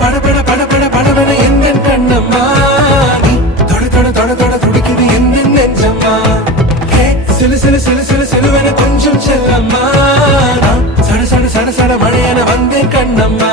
படபட படபட படபட எந்த கண்ணம்மா நீ தொட தொட தொட தொட துடிக்குது எந்த நெஞ்சம்மா சிலு சிலு சிலு சிலு சிலுவென கொஞ்சம் செல்லம்மா சட சட சட சட மழையென வந்தேன் கண்ணம்மா